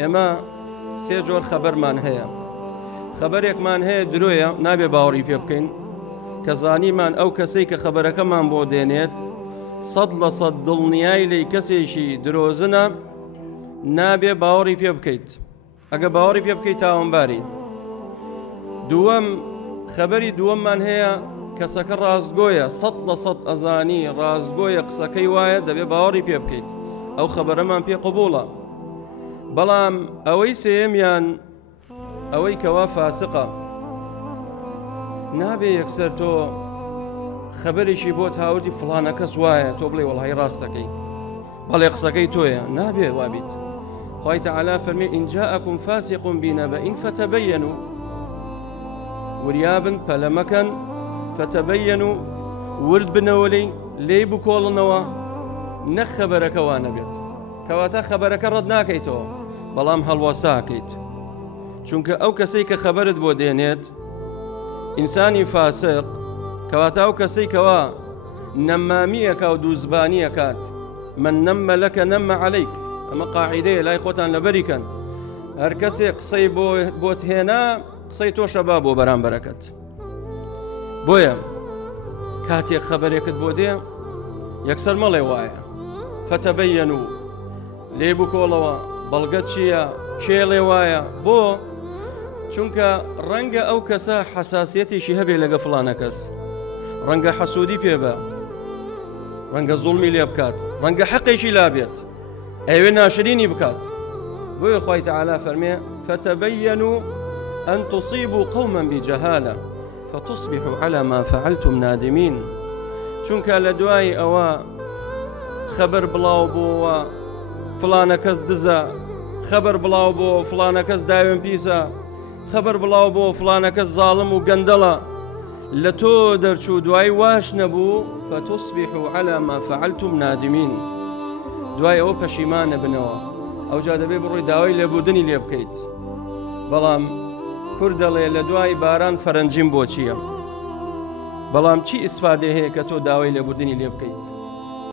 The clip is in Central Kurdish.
ئێمە سێ جۆر خەبەرمان هەیە. خەبەرێکمان هەیە درۆیە نابێ باوەڕی پێ بکەین کە زانیمان ئەو کەسەی کە خەبەرەکەمان بۆ دێنێت 100% دڵنیای لی کەسێکی درۆزنە نابێ باوەڕی پێ بکەیت. ئەگە باوەڕی پێ بکەیت تاوانباری. دووەم خەبەری دووەممان هەیە کەسەکە ڕاستگۆیە 100% ئەزانی ڕاستگۆیە قسەکەی وایە دەبێ باوەڕی پێ بکەیت ئەو خەبەرەمان پێ قبوڵە. بەڵام ئەوەی سێمیان ئەوەی کەوا فاسقە نابێ یەکسەر تۆ خەبەرێکی بۆ هاوردی فڵانە کەس وایە تۆ بڵێ وەڵای ڕاستەکەی بەڵێ قسەکەی تۆیە نابێ وابیت. خوای تەعالا فەرمێ ئین جاءەکم فاسق بینەبەئین فتەبەیەنوا وریابن پەلەمەکەن فتەبەیەنوا ورد بنەوە لێی بکۆڵنەوە نەک خەبەرەکە وانە بێت کەواتە خەبەرەکە ڕەت ناکەیتەوە بەڵام هەڵوەساکەیت. چونکە ئەو کەسەی کە خەبەرت بۆ دێنێت ئینسانی فاسق کەواتە ئەو کەسەی کەوا نەمامیەکە و دووزبانیەکات من نەممە لەکە نەممە عەلەیک. ئەمە قاعیدەیە لای خۆتان لەبەریکەن. هەر کەسێک قسەی بۆت هێنا قسەی تۆشە با بۆ بەرامبەرەکەت. بۆیە کاتێک خەبەرێکت بۆ دێ یەکسەر مەڵێ وایە فتەبەیەنوا لێ بکۆڵەوە بەڵگەت چییە کێڵێ وایە. بۆ چونکە ڕەنگە ئەو کەسە حەساسیەتێکی هەبێ لەگە فڵانە کەس، ڕەنگە حەسوودی پێ بە، ڕەنگە زوڵمی لێ بکات، ڕەنگە حەقێکی لابێت ئەوێ ناشرینی بکات. بۆیە خوای تەعالا فەرمێ فتەبەیەنوا ئەن تصیبوا قوما بجەهالە فتصبحوا على ما فعلتم نادمين. چونکە لە دوای ئەوە خەبەر بڵاو بووە فڵانە کەس دزە، خەبەر بڵاو بۆ فڵانە کەس داوێن پیسە، خەبەر بڵاو بۆ فڵانە کەس زاڵم و گەندەڵە لە تۆ دەرچوو دوای واش نەبوو فتصبحوا على ما فعلتم نادمين. دوای ئەوە پەشیمانە بنەوە ئەوجا دەبێ بڕۆی داوای لێبوردنی لێ بکەیت. بەڵام کورد دەڵێ لە دوای باران فەرەنجیم بۆ چییە؟ بەڵام چی ئیسفادێ هەیە کە تۆ داوای لێبوردنی لێ بکەیت؟